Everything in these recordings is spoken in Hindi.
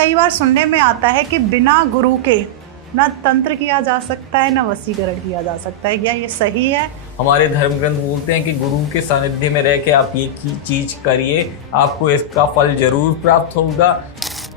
कई बार सुनने में आता है कि बिना गुरु के ना तंत्र किया जा सकता है ना वशीकरण किया जा सकता है। क्या ये सही है? हमारे धर्म ग्रंथ बोलते हैं कि गुरु के सानिध्य में रह के आप ये चीज करिए, आपको इसका फल जरूर प्राप्त होगा।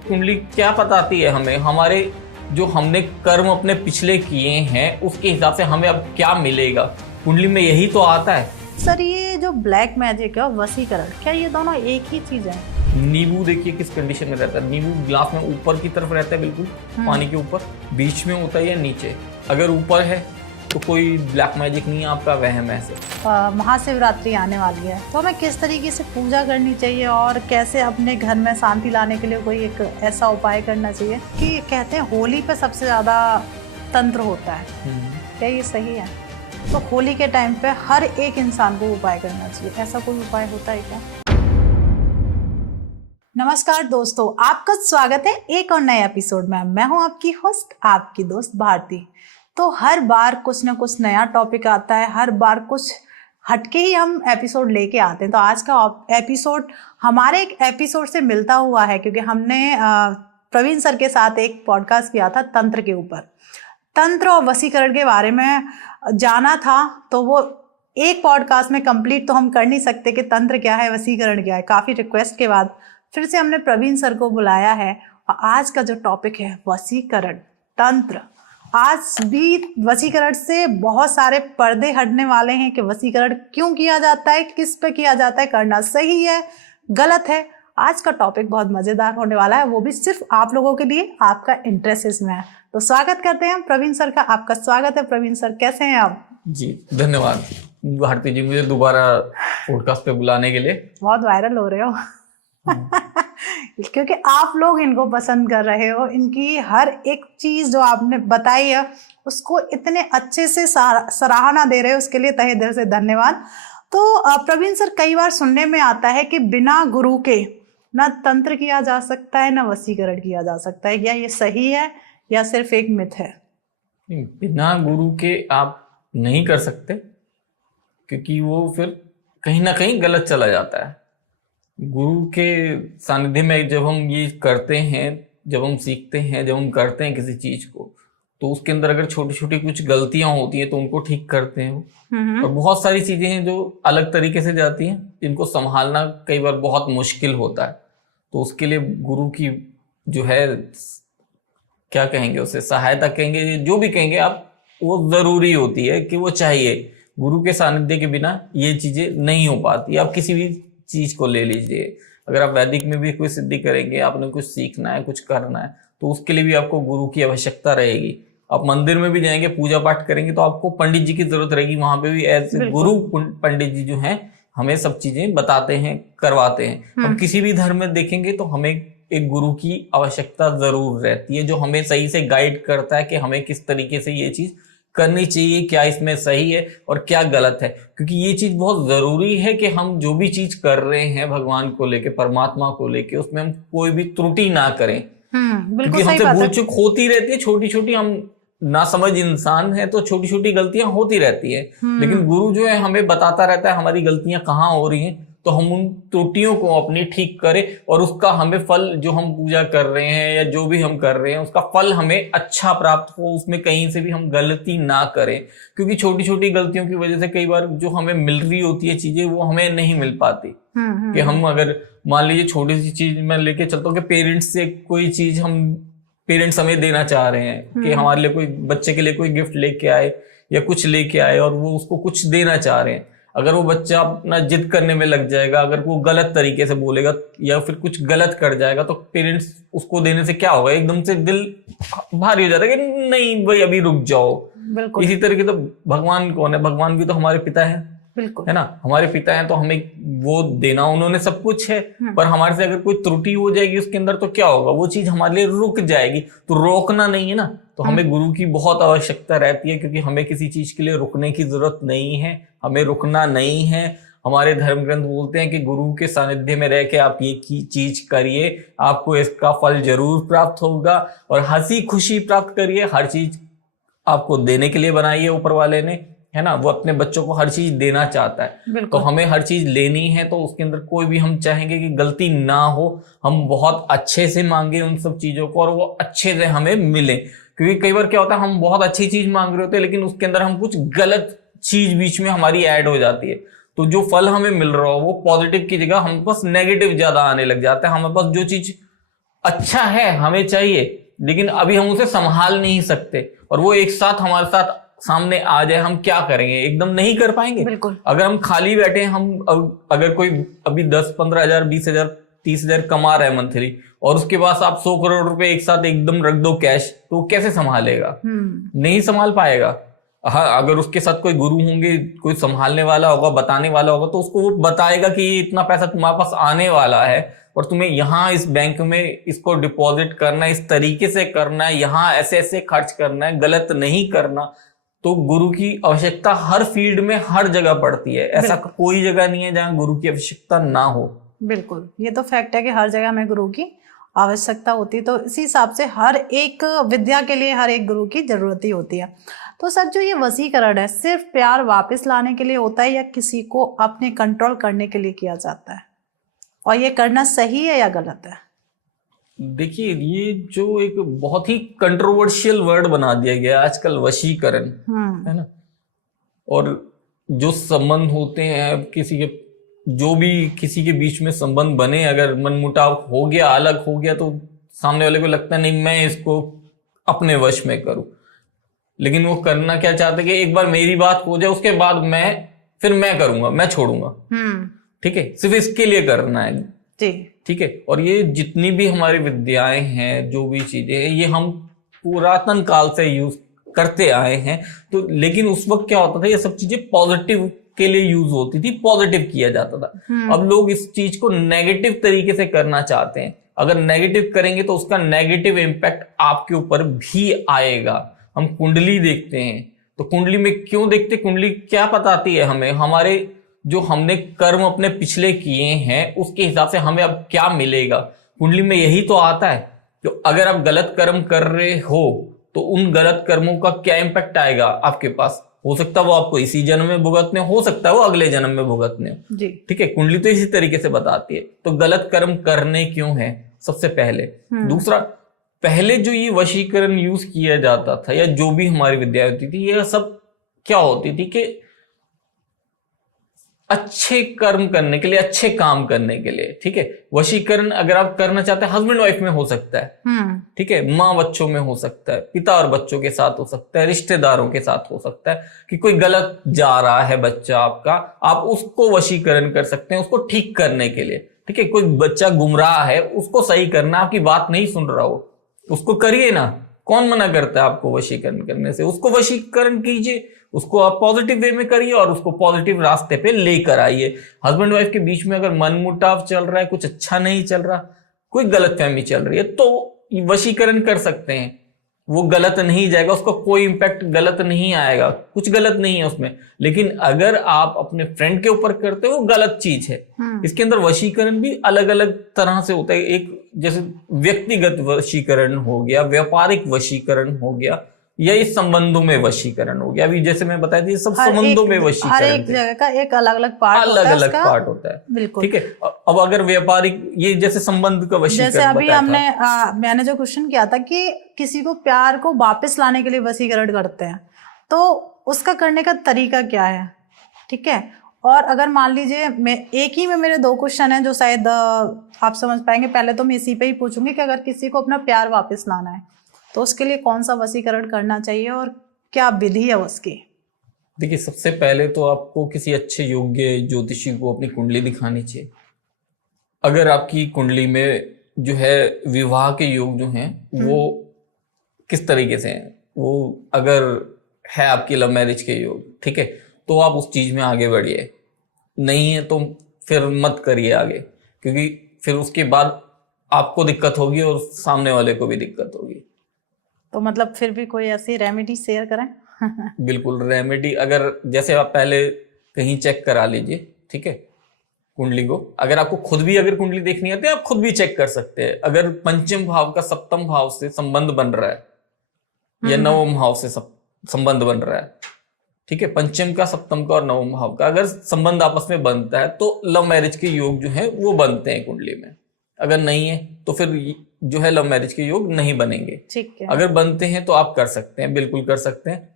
कुंडली क्या बताती है हमें? हमारे जो हमने कर्म अपने पिछले किए हैं उसके हिसाब से हमें अब क्या मिलेगा, कुंडली में यही तो आता है। सर ये जो ब्लैक मैजिक है और वशीकरण, क्या ये दोनों एक ही चीज है? नींबू देखिए किस कंडीशन में रहता है। नींबू ग्लास में ऊपर की तरफ रहता है, बिल्कुल पानी के ऊपर, बीच में होता है या नीचे। अगर ऊपर है तो कोई ब्लैक मैजिक नहीं है, आपका वहम है। महाशिवरात्रि आने वाली है तो हमें किस तरीके से पूजा करनी चाहिए और कैसे अपने घर में शांति लाने के लिए कोई एक ऐसा उपाय करना चाहिए कि कहते हैं होली पे सबसे ज्यादा तंत्र होता है, क्या ये सही है? तो होली के टाइम पे हर एक इंसान को उपाय करना चाहिए, ऐसा कोई उपाय होता है क्या? नमस्कार दोस्तों, आपका स्वागत है एक और नए एपिसोड में। मैं हूं आपकी होस्ट, आपकी दोस्त भारती। तो हर बार कुछ ना कुछ नया टॉपिक आता है, हर बार कुछ हटके ही हम एपिसोड लेके आते हैं। तो आज का एपिसोड हमारे एक एपिसोड से मिलता हुआ है, क्योंकि हमने प्रवीण सर के साथ एक पॉडकास्ट किया था तंत्र के ऊपर। तंत्र और वशीकरण के बारे में जाना था, तो वो एक पॉडकास्ट में कंप्लीट तो हम कर नहीं सकते कि तंत्र क्या है, वशीकरण क्या है। काफ़ी रिक्वेस्ट के बाद फिर से हमने प्रवीण सर को बुलाया है और आज का जो टॉपिक है वशीकरण, तंत्र। आज भी वशीकरण से बहुत सारे पर्दे हटने वाले हैं कि वशीकरण क्यों किया जाता है, किस पे किया जाता है, करना सही है गलत है। आज का टॉपिक बहुत मजेदार होने वाला है, वो भी सिर्फ आप लोगों के लिए, आपका इंटरेस्ट इसमें है। तो स्वागत करते हैं प्रवीण सर का। आपका स्वागत है प्रवीण सर, कैसे हैं आप? जी धन्यवाद भारती जी, मुझे दोबारा पॉडकास्ट पे बुलाने के लिए। बहुत वायरल हो रहे हो क्योंकि आप लोग इनको पसंद कर रहे हो। इनकी हर एक चीज जो आपने बताई है उसको इतने अच्छे से सराहना दे रहे हो, उसके लिए तहे दिल से धन्यवाद। तो प्रवीण सर, कई बार सुनने में आता है कि बिना गुरु के ना तंत्र किया जा सकता है ना वशीकरण किया जा सकता है। क्या ये सही है या सिर्फ एक मिथ है? बिना गुरु के आप नहीं कर सकते, क्योंकि वो फिर कहीं ना कहीं गलत चला जाता है। गुरु के सानिध्य में जब हम ये करते हैं, जब हम सीखते हैं, जब हम करते हैं किसी चीज को, तो उसके अंदर अगर छोटी छोटी कुछ गलतियां होती हैं तो उनको ठीक करते हैं। और बहुत सारी चीजें हैं जो अलग तरीके से जाती हैं, जिनको संभालना कई बार बहुत मुश्किल होता है। तो उसके लिए गुरु की जो है, क्या कहेंगे उसे, सहायता कहेंगे, जो भी कहेंगे आप, वो जरूरी होती है कि वो चाहिए। गुरु के सानिध्य के बिना ये चीजें नहीं हो पाती। आप किसी भी चीज को ले लीजिए, अगर आप वैदिक में भी कोई सिद्धि करेंगे, आपने कुछ सीखना है, कुछ करना है, तो उसके लिए भी आपको गुरु की आवश्यकता रहेगी। आप मंदिर में भी जाएंगे, पूजा पाठ करेंगे, तो आपको पंडित जी की जरूरत रहेगी। वहां पे भी ऐसे गुरु पंडित जी जो हैं हमें सब चीजें बताते हैं, करवाते हैं। हम किसी भी धर्म में देखेंगे तो हमें एक गुरु की आवश्यकता जरूर रहती है, जो हमें सही से गाइड करता है कि हमें किस तरीके से ये चीज करनी चाहिए, क्या इसमें सही है और क्या गलत है। क्योंकि ये चीज बहुत जरूरी है कि हम जो भी चीज कर रहे हैं भगवान को लेके, परमात्मा को लेके, उसमें हम कोई भी त्रुटि ना करें। क्योंकि हमसे भूल चूक होती रहती है, छोटी छोटी, हम ना समझ इंसान है तो छोटी छोटी गलतियां होती रहती है। लेकिन गुरु जो है हमें बताता रहता है हमारी गलतियां कहाँ हो रही हैं, तो हम उन त्रुटियों को अपनी ठीक करें और उसका हमें फल, जो हम पूजा कर रहे हैं या जो भी हम कर रहे हैं, उसका फल हमें अच्छा प्राप्त हो, उसमें कहीं से भी हम गलती ना करें। क्योंकि छोटी छोटी गलतियों की वजह से कई बार जो हमें मिल रही होती है चीजें, वो हमें नहीं मिल पाती। कि हम अगर मान लीजिए छोटी सी चीज मैं लेके चलता हूँ कि पेरेंट्स से कोई चीज पेरेंट्स हमें देना चाह रहे हैं कि हमारे लिए कोई, बच्चे के लिए कोई गिफ्ट लेके आए या कुछ लेके आए, और वो उसको कुछ देना चाह रहे हैं। अगर वो बच्चा अपना जिद करने में लग जाएगा, अगर वो गलत तरीके से बोलेगा या फिर कुछ गलत कर जाएगा, तो पेरेंट्स उसको देने से क्या होगा, एकदम से दिल भारी हो जाता है कि नहीं भाई अभी रुक जाओ। इसी तरीके तो भगवान कौन है? भगवान भी तो हमारे पिता है, बिल्कुल है ना, हमारे पिता हैं, तो हमें वो देना, उन्होंने सब कुछ है। पर हमारे से अगर कोई त्रुटि हो जाएगी उसके अंदर, तो क्या होगा, वो चीज हमारे लिए रुक जाएगी। तो रोकना नहीं है ना, तो हमें गुरु की बहुत आवश्यकता रहती है, क्योंकि हमें किसी चीज के लिए रुकने की जरूरत नहीं है, हमें रुकना नहीं है। हमारे धर्म ग्रंथ बोलते हैं कि गुरु के सानिध्य में रह के आप ये चीज करिए, आपको इसका फल जरूर प्राप्त होगा। और हंसी खुशी प्राप्त करिए, हर चीज आपको देने के लिए बनाई है ऊपर वाले ने, है ना, वो अपने बच्चों को हर चीज देना चाहता है, तो बिल्कुल हमें हर चीज लेनी है, तो उसके अंदर कोई भी हम चाहेंगे कि गलती ना हो, हम बहुत अच्छे से मांगे उन सब चीजों को और वो अच्छे से हमें मिले। क्योंकि कई बार क्या होता है, हम बहुत अच्छी चीज मांग रहे होते हैं लेकिन उसके अंदर हम कुछ गलत चीज बीच में हमारी ऐड हो जाती है, तो जो फल हमें मिल रहा हो वो पॉजिटिव की जगह हम पास नेगेटिव ज्यादा आने लग जाता है। हमारे पास जो चीज अच्छा है हमें चाहिए लेकिन अभी हम उसे संभाल नहीं सकते, और वो एक साथ हमारे साथ सामने आ जाए, हम क्या करेंगे, एकदम नहीं कर पाएंगे। बिल्कुल अगर हम खाली बैठे हैं, अगर कोई अभी 10-15 हजार 20 हजार 30 हजार कमा रहा है मंथली, और उसके पास आप 100 करोड़ रुपए एक साथ एकदम रख दो कैश, तो वो कैसे संभालेगा? नहीं संभाल पाएगा। हाँ, अगर उसके साथ कोई गुरु होंगे, कोई संभालने वाला होगा, बताने वाला होगा, तो उसको वो बताएगा कि ये इतना पैसा तुम्हारे पास आने वाला है और तुम्हें यहाँ इस बैंक में इसको डिपॉजिट करना है, इस तरीके से करना है, यहाँ ऐसे ऐसे खर्च करना है, गलत नहीं करना। तो गुरु की आवश्यकता हर फील्ड में हर जगह पड़ती है, ऐसा कोई जगह नहीं है जहाँ गुरु की आवश्यकता ना हो। बिल्कुल, ये तो फैक्ट है कि हर जगह हमें गुरु की आवश्यकता होती है, तो इसी हिसाब से हर एक विद्या के लिए हर एक गुरु की जरूरत ही होती है। तो सर, जो ये वशीकरण है सिर्फ प्यार वापस लाने के लिए होता है या किसी को अपने कंट्रोल करने के लिए किया जाता है, और ये करना सही है या गलत है? देखिए, ये जो एक बहुत ही कंट्रोवर्शियल वर्ड बना दिया गया आजकल, वशीकरण, है ना। और जो संबंध होते हैं किसी के, जो भी किसी के बीच में संबंध बने, अगर मनमुटाव हो गया, अलग हो गया, तो सामने वाले को लगता नहीं मैं इसको अपने वश में करूं, लेकिन वो करना क्या चाहते कि एक बार मेरी बात हो जाए उसके बाद फिर मैं करूंगा, मैं छोड़ूंगा। ठीक है, सिर्फ इसके लिए करना है जी। ठीक है। और ये जितनी भी हमारी विद्याएं हैं, जो भी चीजें हैं, ये हम पुरातन काल से यूज करते आए हैं। तो लेकिन उस वक्त क्या होता था, ये सब चीजें पॉजिटिव के लिए यूज होती थी, पॉजिटिव किया जाता था। अब लोग इस चीज को नेगेटिव तरीके से करना चाहते हैं। अगर नेगेटिव करेंगे तो उसका नेगेटिव इम्पैक्ट आपके ऊपर भी आएगा। हम कुंडली देखते हैं, तो कुंडली में क्यों देखते, कुंडली क्या बताती है हमें, हमारे जो हमने कर्म अपने पिछले किए हैं उसके हिसाब से हमें अब क्या मिलेगा। कुंडली में यही तो आता है, तो अगर आप गलत कर्म कर रहे हो तो उन गलत कर्मों का क्या इम्पैक्ट आएगा आपके पास। हो सकता है वो आपको इसी जन्म में भुगतने, हो सकता है वो अगले जन्म में भुगतने। ठीक है, कुंडली तो इसी तरीके से बताती है। तो गलत कर्म करने क्यों है, सबसे पहले। दूसरा, पहले जो ये वशीकरण यूज किया जाता था या जो भी हमारी विद्या होती थी, ये सब क्या होती थी कि अच्छे कर्म करने के लिए, अच्छे काम करने के लिए। ठीक है, वशीकरण अगर आप करना चाहते हैं, हस्बैंड वाइफ में हो सकता है, ठीक है, माँ बच्चों में हो सकता है, पिता और बच्चों के साथ हो सकता है, रिश्तेदारों के साथ हो सकता है कि कोई गलत जा रहा है बच्चा आपका, आप उसको वशीकरण कर सकते हैं उसको ठीक करने के लिए। ठीक है, कोई बच्चा गुमराह है, उसको सही करना, आपकी बात नहीं सुन रहा हो, उसको करिए ना, कौन मना करता है आपको वशीकरण करने से। उसको वशीकरण कीजिए, उसको आप पॉजिटिव वे में करिए और उसको पॉजिटिव रास्ते पे लेकर आइए। हस्बैंड वाइफ के बीच में अगर मनमुटाव चल रहा है, कुछ अच्छा नहीं चल रहा, कोई गलतफहमी चल रही है, तो वशीकरण कर सकते हैं, वो गलत नहीं जाएगा, उसका कोई इंपैक्ट गलत नहीं आएगा, कुछ गलत नहीं है उसमें। लेकिन अगर आप अपने फ्रेंड के ऊपर करते हो, वो गलत चीज है। इसके अंदर वशीकरण भी अलग अलग तरह से होता है। एक जैसे व्यक्तिगत वशीकरण हो गया, व्यापारिक वशीकरण हो गया, या इस संबंधों में वशीकरण हो गया। अभी जैसे मैं बताया थी, सब संबंधों में वशीकरण, हर एक जगह का एक अलग अलग पार्ट अलग अलग पार्ट होता है। बिल्कुल, ठीक है। अब अगर व्यापारिक, ये जैसे संबंध का वशीकरण, जैसे अभी मैंने जो क्वेश्चन किया था कि किसी को प्यार को वापस लाने के लिए वशीकरण करते हैं, तो उसका करने का तरीका क्या है। ठीक है, और अगर मान लीजिए मैं एक ही में मेरे दो क्वेश्चन हैं जो शायद आप समझ पाएंगे। पहले तो मैं इसी पे ही पूछूंगी कि अगर किसी को अपना प्यार वापस लाना है तो उसके लिए कौन सा वशीकरण करना चाहिए और क्या विधि है उसकी। देखिए, सबसे पहले तो आपको किसी अच्छे योग्य ज्योतिषी को अपनी कुंडली दिखानी चाहिए। अगर आपकी कुंडली में जो है विवाह के योग जो हैं वो किस तरीके से हैं, वो अगर है आपकी लव मैरिज के योग, ठीक है, तो आप उस चीज में आगे बढ़िए। नहीं है तो फिर मत करिए आगे, क्योंकि फिर उसके बाद आपको दिक्कत होगी और सामने वाले को भी दिक्कत होगी। तो मतलब फिर भी कोई ऐसी रेमेडी शेयर करें। बिल्कुल, रेमेडी अगर जैसे आप पहले कहीं चेक करा लीजिए, ठीक है, कुंडली को। अगर आपको खुद भी अगर कुंडली देखनी आती है, आप खुद भी चेक कर सकते हैं। अगर पंचम भाव का सप्तम भाव से संबंध बन रहा है या नवम भाव से संबंध बन रहा है, ठीक है, पंचम का, सप्तम का और नवम भाव का अगर संबंध आपस में बनता है तो लव मैरिज के योग जो है वो बनते हैं कुंडली में। अगर नहीं है तो फिर जो है लव मैरिज के योग नहीं बनेंगे। ठीक है। अगर बनते हैं तो आप कर सकते हैं, बिल्कुल कर सकते हैं।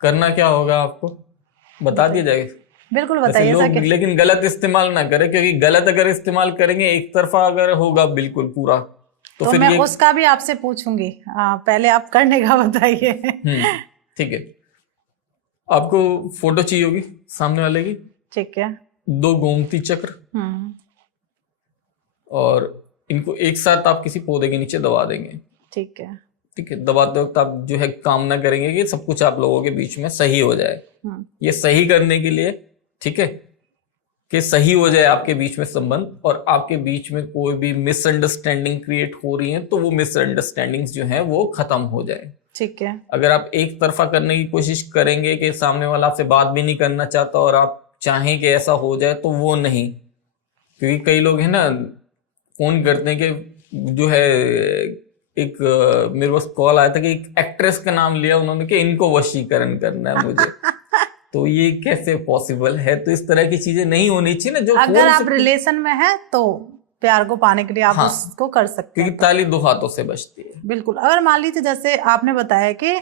करना क्या होगा आपको बता दिया जाएगा। बिल्कुल वैसे बताइए। लोग लेकिन गलत इस्तेमाल ना करें, क्योंकि गलत अगर इस्तेमाल करेंगे, एक तरफा अगर होगा बिल्कुल पूरा, तो फिर मैं ये उसका भी आपसे पूछूंगी। पहले आप करने का बताइए। ठीक है। आपको फोटो चाहिए होगी सामने वाले की। ठीक है। 2 गोमती चक्र, और इनको एक साथ आप किसी पौधे के नीचे दबा देंगे। ठीक है। ठीक है, दबाते वक्त आप जो है कामना करेंगे कि सब कुछ आप लोगों के बीच में सही हो जाए। ये सही करने के लिए, ठीक है, कि सही हो जाए आपके बीच में संबंध, और आपके बीच में कोई भी मिसअंडरस्टैंडिंग क्रिएट हो रही है तो वो मिसअंडरस्टैंडिंग्स जो है वो खत्म हो जाए। ठीक है। अगर आप एक तरफा करने की कोशिश करेंगे कि सामने वाला आपसे बात भी नहीं करना चाहता और आप चाहें कि ऐसा हो जाए, तो वो नहीं। क्योंकि कई लोग हैं ना, फोन करते हैं कि जो है एक मेरे पास कॉल आया था कि एक एक्ट्रेस का नाम लिया उन्होंने कि इनको वशीकरण करना है मुझे। तो ये कैसे पॉसिबल है? तो इस तरह की चीजें नहीं होनी चाहिए ना। जो अगर आप रिलेशन में हैं तो प्यार को पाने के लिए आप उसको कर सकते हैं। क्योंकि ताली 2 हाथों से बजती है। बिल्कुल। अगर मान लीजिए जैसे आपने बताया कि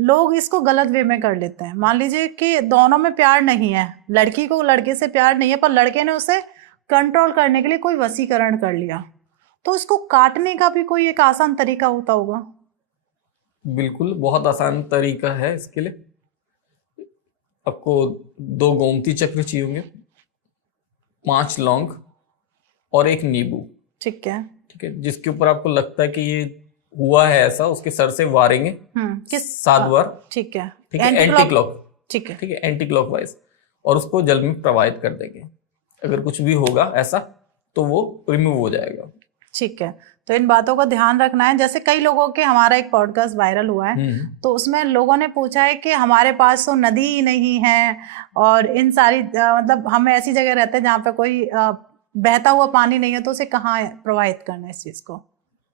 लोग इसको गलत वे में कर लेते हैं, मान लीजिए कि दोनों में प्यार नहीं है, लड़की को लड़के से प्यार नहीं है, पर लड़के ने उसे कंट्रोल करने के लिए कोई वशीकरण कर लिया, तो उसको काटने का भी कोई एक आसान तरीका होता होगा? बिल्कुल, बहुत आसान तरीका है इसके लिए। आपको 2 गोमती चक्र चाहिए होंगे, 5 लौंग और 1 नींबू। ठीक है। ठीक है, जिसके ऊपर आपको लगता है कि ये हुआ है ऐसा, उसके सर से वारेंगे 7 बार। ठीक है, एंटी क्लॉक। ठीक है, एंटी क्लॉकवाइज, और उसको जल में प्रवाहित कर देंगे। अगर कुछ भी होगा ऐसा तो वो रिमूव हो जाएगा। ठीक है। तो इन बातों का ध्यान रखना है। जैसे कई लोगों के, हमारा एक पॉडकास्ट वायरल हुआ है तो उसमें लोगों ने पूछा है कि हमारे पास तो नदी ही नहीं है और इन सारी मतलब हम ऐसी जगह रहते हैं जहाँ पे कोई बहता हुआ पानी नहीं है, तो उसे कहाँ प्रवाहित करना है इस चीज को?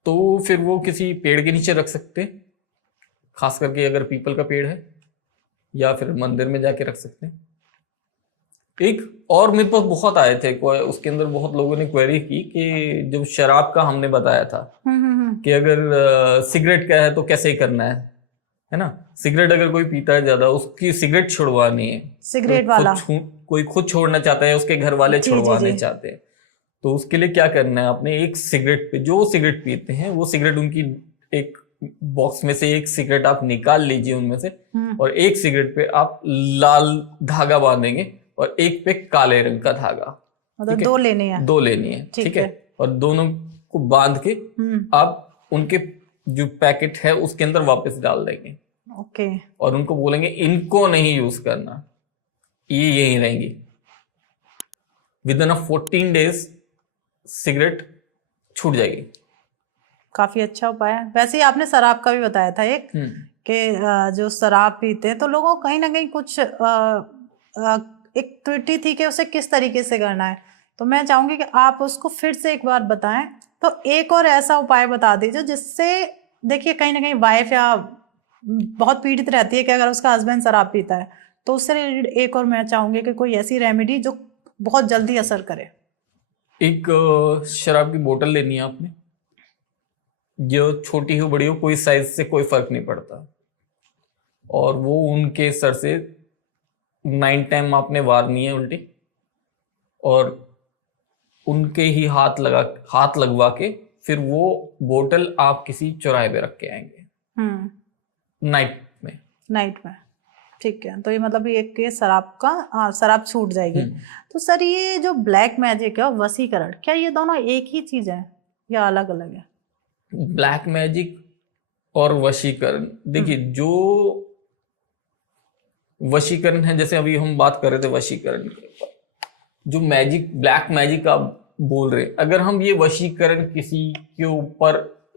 तो फिर वो किसी पेड़ के नीचे रख सकते हैं, खास करके अगर पीपल का पेड़ है, या फिर मंदिर में जाके रख सकते हैं। एक और मेरे पास बहुत आए थे, उसके अंदर बहुत लोगों ने क्वेरी की कि जब शराब का हमने बताया था कि अगर सिगरेट का है तो कैसे करना है ना। सिगरेट अगर कोई पीता है ज्यादा, उसकी सिगरेट छुड़वानी है, सिगरेट वाला कोई खुद छोड़ना चाहता है, उसके घर वाले छुड़वाने चाहते हैं, तो उसके लिए क्या करना है, आपने एक सिगरेट पे, जो सिगरेट पीते हैं वो सिगरेट, उनकी एक बॉक्स में से एक सिगरेट आप निकाल लीजिए उनमें से, और एक सिगरेट पे आप लाल धागा बांधेंगे और एक पे काले रंग का धागा। मतलब 2 लेने हैं? 2 लेनी है। ठीक है, और दोनों को बांध के आप उनके जो पैकेट है उसके अंदर वापस डाल देंगे। ओके। और उनको बोलेंगे इनको नहीं यूज करना, ये यही रहेंगी। विदिन 14 डेज सिगरेट छूट जाएगी। काफी अच्छा उपाय है। वैसे ही आपने शराब का भी बताया था एक, कि जो शराब पीते हैं तो लोगों को कहीं ना कहीं कुछ एक त्रुटि थी कि उसे किस तरीके से करना है, तो मैं चाहूंगी कि आप उसको फिर से एक बार बताएं। तो एक और ऐसा उपाय बता दीजिए जिससे, देखिए कहीं ना कहीं वाइफ या बहुत पीड़ित रहती है कि अगर उसका हस्बैंड शराब पीता है, तो उससे रिलेटेड एक और मैं चाहूंगी कि कोई ऐसी रेमेडी जो बहुत जल्दी असर करे। एक शराब की बोतल लेनी है आपने, जो छोटी हो बड़ी हो, कोई साइज से कोई फर्क नहीं पड़ता, और वो उनके सर से 9 टाइम आपने वारनी है उल्टी, और उनके ही हाथ लगवा के फिर वो बोतल आप किसी चौराहे पे रख के आएंगे नाइट में। ठीक है। तो ये मतलब एक के शराब छूट जाएगी। तो सर ये जो ब्लैक मैजिक है और वशीकरण, क्या ये दोनों एक ही चीज है या अलग अलग है? ब्लैक मैजिक और वशीकरण, देखिए जो वशीकरण है, जैसे अभी हम बात कर रहे थे वशीकरण के ऊपर, जो मैजिक, ब्लैक मैजिक आप बोल रहे, अगर हम ये वशीकरण किसी के ऊपर,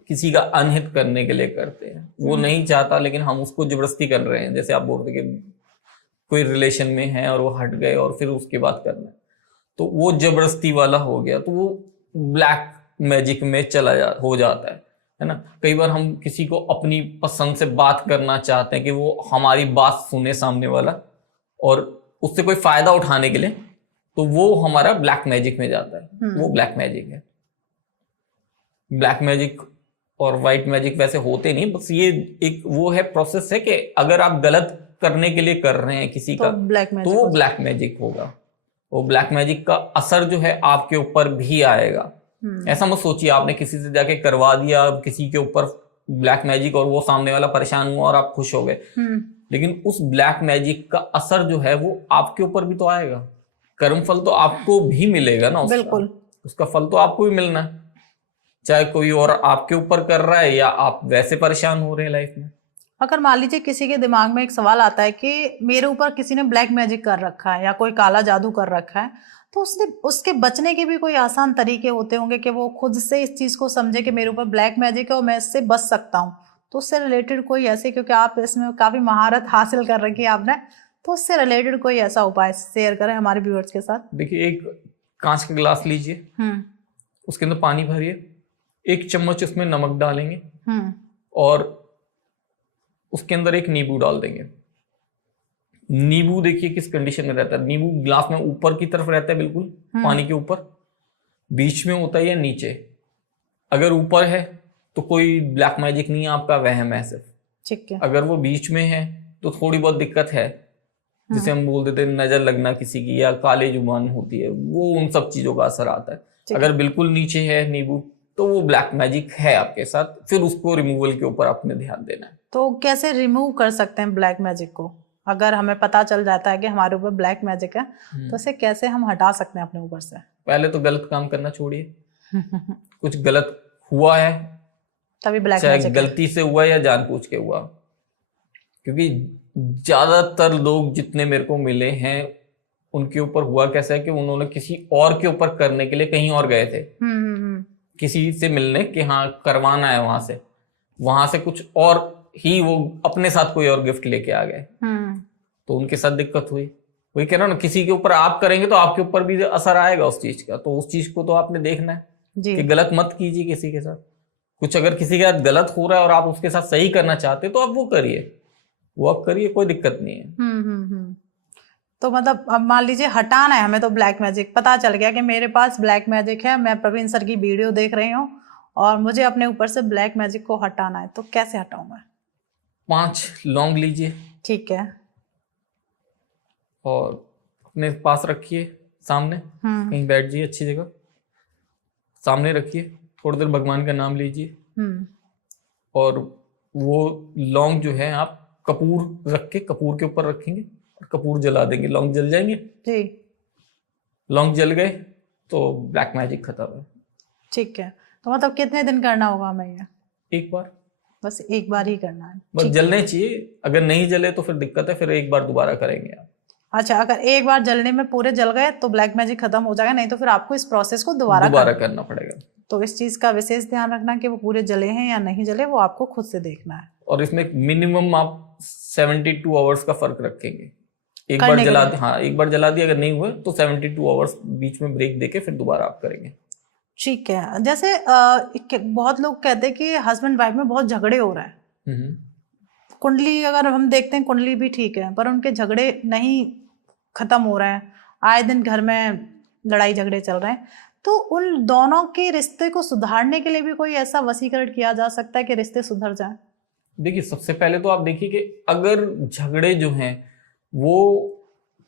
किसी का अनहित करने के लिए करते हैं, वो नहीं चाहता लेकिन हम उसको जबरदस्ती कर रहे हैं, जैसे आप बोल रहे कि कोई रिलेशन में है और वो हट गए और फिर उसके बाद करना है, तो वो जबरदस्ती वाला हो गया, तो वो ब्लैक मैजिक में हो जाता है ना। कई बार हम किसी को अपनी पसंद से बात करना चाहते हैं कि वो हमारी बात सुने सामने वाला, और उससे कोई फायदा उठाने के लिए, तो वो हमारा ब्लैक मैजिक में जाता है। वो ब्लैक मैजिक है। ब्लैक मैजिक और व्हाइट मैजिक वैसे होते नहीं, बस ये एक वो है, प्रोसेस है कि अगर आप गलत करने के लिए कर रहे हैं किसी तो का, ब्लैक मैजिक तो वो ब्लैक मैजिक होगा। वो ब्लैक मैजिक का असर जो है आपके ऊपर भी आएगा। ऐसा मत सोचिए आपने किसी से जाके करवा दिया किसी के ऊपर ब्लैक मैजिक और वो सामने वाला परेशान हुआ और आप खुश हो गए, लेकिन उस ब्लैक मैजिक का असर जो है वो आपके ऊपर भी तो आएगा। कर्म फल तो आपको भी मिलेगा ना उसका। बिल्कुल। उसका फल तो आपको भी मिलना है, चाहे कोई और आपके ऊपर कर रहा है या आप वैसे परेशान हो रहे हैं लाइफ में। अगर मान लीजिए किसी के दिमाग में एक सवाल आता है कि मेरे ऊपर किसी ने ब्लैक मैजिक कर रखा है या कोई काला जादू कर रखा है, तो उसके बचने के भी कोई आसान तरीके होते होंगे कि वो खुद से इस चीज को समझे कि मेरे ऊपर ब्लैक मैजिक है और मैं इससे बच सकता हूँ। तो उससे रिलेटेड कोई ऐसे, क्योंकि आप इसमें काफी महारत हासिल कर रखी है आपने, तो उससे रिलेटेड कोई ऐसा उपाय शेयर करें हमारे व्यूअर्स के साथ। देखिए, एक कांच का गिलास लीजिए, उसके अंदर पानी भरिए, 1 चम्मच उसमें नमक डालेंगे और उसके अंदर एक नींबू डाल देंगे। नींबू देखिए किस कंडीशन में रहता है। नींबू गिलास में ऊपर की तरफ रहता है, बिल्कुल पानी के ऊपर, बीच में होता है या नीचे। अगर ऊपर है तो कोई ब्लैक मैजिक नहीं है, आपका वहम है सिर्फ। ठीक है। अगर वो बीच में है तो थोड़ी बहुत दिक्कत है, जिसे हम बोल देते हैं नजर लगना किसी की, या काले जुबान होती है, वो उन सब चीजों का असर आता है। अगर बिल्कुल नीचे है नींबू तो वो ब्लैक मैजिक है आपके साथ, फिर उसको रिमूवल के ऊपर आपने ध्यान देना है। तो कैसे रिमूव कर सकते हैं ब्लैक मैजिक को? अगर हमें पता चल जाता है कि हमारे ऊपर ब्लैक मैजिक है, तो इसे कैसे हम हटा सकते हैं अपने ऊपर से? पहले तो गलत काम करना छोड़िए। कुछ गलत हुआ है तभी ब्लैक चाहे मैजिक गलती से हुआ या जानबूझ के हुआ, क्योंकि ज्यादातर लोग जितने मेरे को मिले हैं उनके ऊपर हुआ कैसा है कि उन्होंने किसी और के ऊपर करने के लिए कहीं और गए थे, किसी से मिलने कि हाँ करवाना है, वहां से कुछ और ही वो अपने साथ कोई और गिफ्ट लेके आ गए, तो उनके साथ दिक्कत हुई। वही कह रहा हूं ना, किसी के ऊपर आप करेंगे तो आपके ऊपर भी असर आएगा उस चीज का, तो उस चीज को तो आपने देखना है कि गलत मत कीजिए किसी के साथ। कुछ अगर किसी के साथ गलत हो रहा है और आप उसके साथ सही करना चाहते तो आप वो करिए, वो आप करिए, कोई दिक्कत नहीं है। तो मतलब अब मान लीजिए हटाना है हमें, तो ब्लैक मैजिक पता चल गया कि मेरे पास ब्लैक मैजिक है, मैं प्रवीण सर की वीडियो देख रही हूँ और मुझे अपने ऊपर से ब्लैक मैजिक को हटाना है, तो कैसे हटाऊं मैं? 5 लौंग लीजिए, ठीक है, और अपने पास रखिए सामने, कहीं बैठ जाइए अच्छी जगह, सामने रखिए, थोड़ी देर भगवान का नाम लीजिए, और वो लौंग जो है आप कपूर रख के कपूर के ऊपर रखेंगे और कपूर जला देंगे, लौंग जल जाएंगे जी। लौंग जल गए तो ब्लैक मैजिक खत्म है। ठीक है, तो मतलब कितने दिन करना होगा हमें ये? एक बार, बस एक बार ही करना है? बस जलने चाहिए, अगर नहीं जले तो फिर दिक्कत है, फिर एक बार दोबारा करेंगे आप। अच्छा, अगर एक बार जलने में पूरे जल गए तो ब्लैक मैजिक खत्म हो जाएगा, नहीं तो फिर आपको इस प्रोसेस को दोबारा करना पड़ेगा। तो इस चीज का विशेष ध्यान रखना कि वो पूरे जले हैं या नहीं जले, वो आपको खुद से देखना है। और इसमें मिनिमम आप 72 आवर्स का फर्क रखेंगे। एक बार जला दिया, हाँ एक बार जला दिया, अगर नहीं हुए तो 72 आवर्स बीच में ब्रेक देके फिर दोबारा आप करेंगे। ठीक है। जैसे बहुत लोग कहते हैं कि हस्बैंड वाइफ में बहुत झगड़े हो रहे हैं, कुंडली अगर हम देखते हैं कुंडली भी ठीक है, पर उनके झगड़े नहीं खत्म हो रहे हैं, आए दिन घर में लड़ाई झगड़े चल रहे हैं, तो उन दोनों के रिश्ते को सुधारने के लिए भी कोई ऐसा वशीकरण किया जा सकता है कि रिश्ते सुधर जाएं? देखिए, सबसे पहले तो आप देखिए कि अगर झगड़े जो हैं वो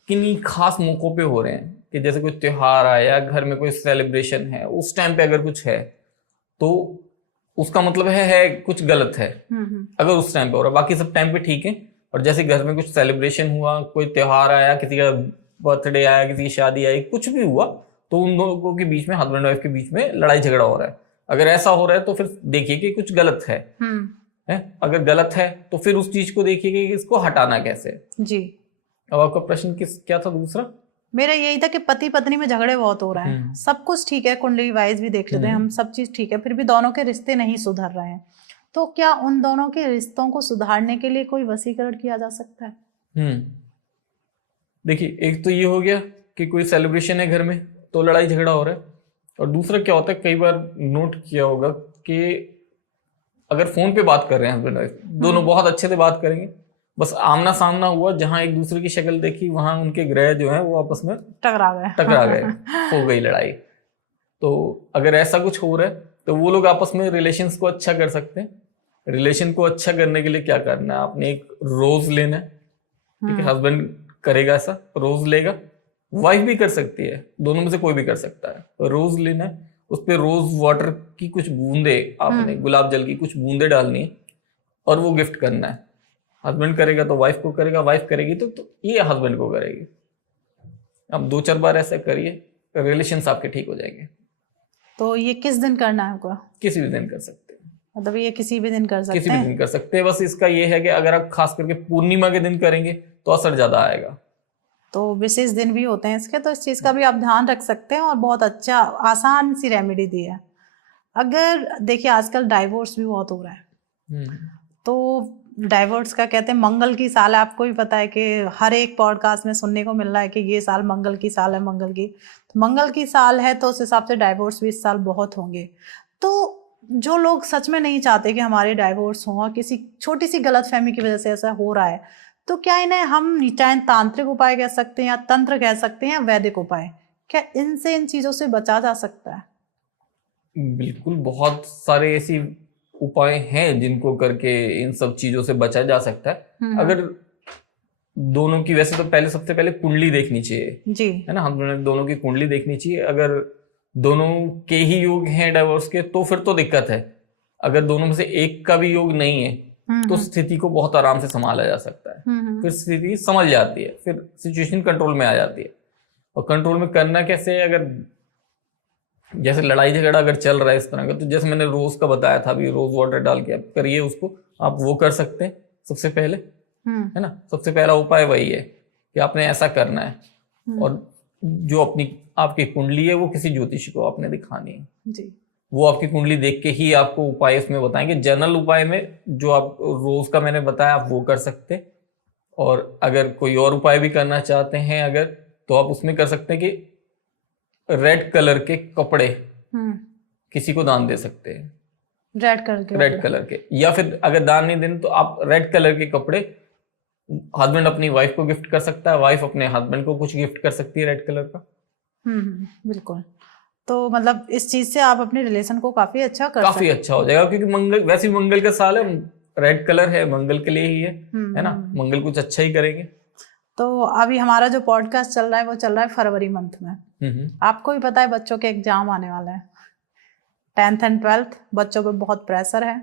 किन्हीं खास मौकों पे हो रहे हैं, कि जैसे कोई त्योहार आया, घर में कोई सेलिब्रेशन है, उस टाइम पे अगर कुछ है तो उसका मतलब है कुछ गलत है। अगर उस टाइम पे हो रहा, बाकी सब टाइम पे ठीक है। और जैसे घर में कुछ सेलिब्रेशन हुआ, कोई त्योहार आया, किसी का बर्थडे आया, किसी की शादी आई, कुछ भी हुआ, तो उन लोगों के बीच में, हस्बैंड वाइफ के बीच में लड़ाई झगड़ा हो रहा है। अगर ऐसा हो रहा है तो फिर देखिए कि कुछ गलत है। अगर गलत है तो फिर उस चीज को देखिए कि इसको हटाना कैसे। जी। अब आपका प्रश्न क्या था दूसरा? मेरा यही था कि पति पत्नी में झगड़े बहुत हो रहे हैं, सब कुछ ठीक है, कुंडली वाइज भी देख लेते हैं हम, सब चीज ठीक है, फिर भी दोनों के रिश्ते नहीं सुधर रहे हैं, तो क्या उन दोनों के रिश्तों को सुधारने के लिए कोई वशीकरण किया जा सकता है? देखिए, एक तो ये हो गया कि कोई सेलिब्रेशन है घर में तो लड़ाई झगड़ा हो रहा है, और दूसरा क्या होता है, कई बार नोट किया होगा कि अगर फोन पे बात कर रहे हैं हस्बैंड वाइफ, दोनों बहुत अच्छे से बात करेंगे, बस आमना सामना हुआ, जहां एक दूसरे की शक्ल देखी वहां उनके ग्रह जो है वो आपस में टकरा गए, हो गई लड़ाई। तो अगर ऐसा कुछ हो रहा है तो वो लोग आपस में रिलेशंस को अच्छा कर सकते हैं। रिलेशन को अच्छा करने के लिए क्या करना है, आपने एक रोज लेना है, ठीक है। हस्बैंड करेगा ऐसा, रोज लेगा, वाइफ भी कर सकती है, दोनों में से कोई भी कर सकता है। रोज लेना है, उस पर रोज वाटर की कुछ बूंदे, आपने गुलाब जल की कुछ बूंदे डालनी है और वो गिफ्ट करना है। हस्बैंड करेगा तो वाइफ को करेगा, वाइफ करेगी तो ये हस्बैंड को करेगी। अब 2-4 बार ऐसा करिए, रिलेशंस आपके ठीक हो जाएंगे। तो ये किस दिन करना है आपको? किसी भी दिन कर सकते हैं, मतलब ये किसी भी दिन कर सकते किसी भी हैं? दिन कर सकते हैं। बस इसका ये है कि अगर आप खास करके पूर्णिमा के दिन करेंगे तो असर ज्यादा आएगा। तो विशेष दिन भी होते हैं इसके, तो इस चीज़ का भी आप ध्यान रख सकते हैं। और बहुत अच्छा आसान सी रेमेडी दी है। अगर देखिए आजकल डाइवोर्स भी बहुत हो रहा है, तो डाइवोर्स का कहते हैं मंगल की साल है। आपको भी पता है कि हर एक पॉडकास्ट में सुनने को मिल रहा है कि ये साल मंगल की साल है, मंगल की। तो मंगल की साल है तो उस हिसाब से डाइवोर्स भी इस साल बहुत होंगे। तो जो लोग सच में नहीं चाहते कि हमारे डाइवोर्स हों और किसी छोटी सी गलतफहमी की वजह से ऐसा हो रहा है, तो क्या इन्हें हम चाहे तांत्रिक उपाय कह सकते हैं या तंत्र कह सकते हैं या वैदिक उपाय, क्या इनसे इन चीज़ों से बचा जा सकता है? बिल्कुल, बहुत सारे ऐसी उपाय हैं जिनको करके इन सब चीजों से बचा जा सकता है। अगर दोनों की, वैसे तो पहले सबसे पहले कुंडली देखनी चाहिए जी, है ना, हम दोनों की कुंडली देखनी चाहिए। अगर दोनों के ही योग हैं डाइवोर्स के तो फिर तो दिक्कत है। अगर दोनों में से एक का भी योग नहीं है तो स्थिति को बहुत आराम से संभाला जा सकता है। फिर स्थिति संभल जाती है, फिर सिचुएशन कंट्रोल में आ जाती है। और कंट्रोल में करना कैसे है, अगर जैसे लड़ाई झगड़ा अगर चल रहा है इस तरह का, तो जैसे मैंने रोज का बताया था, अभी रोज वाटर डाल के आप करिए उसको, आप वो कर सकते हैं सबसे पहले, है ना। सबसे पहला उपाय वही है कि आपने ऐसा करना है। और जो अपनी आपकी कुंडली है वो किसी ज्योतिषी को आपने दिखानी है जी। वो आपकी कुंडली देख के ही आपको उपाय इसमें बताएंगे। जनरल उपाय में जो आप रोज का मैंने बताया आप वो कर सकते हैं। और अगर कोई और उपाय भी करना चाहते हैं अगर, तो आप उसमें कर सकते हैं कि रेड कलर के कपड़े किसी को दान दे सकते हैं। रेड कलर के, या फिर अगर दान नहीं देने तो आप रेड कलर के कपड़े, हस्बैंड अपनी वाइफ को गिफ्ट कर सकता है, वाइफ अपने हस्बैंड को कुछ गिफ्ट कर सकती है रेड कलर का। बिल्कुल। तो मतलब इस चीज से आप अपने रिलेशन को काफी अच्छा कर काफी अच्छा हो जाएगा, क्योंकि मंगल, वैसे ही मंगल का साल है, रेड कलर है, मंगल के लिए ही है ना। मंगल कुछ अच्छा ही करेंगे। तो अभी हमारा जो पॉडकास्ट चल रहा है वो चल रहा है फरवरी मंथ में। आपको भी पता है बच्चों के एग्जाम आने वाले हैं, 10th एंड 12th। बच्चों पे बहुत प्रेशर है।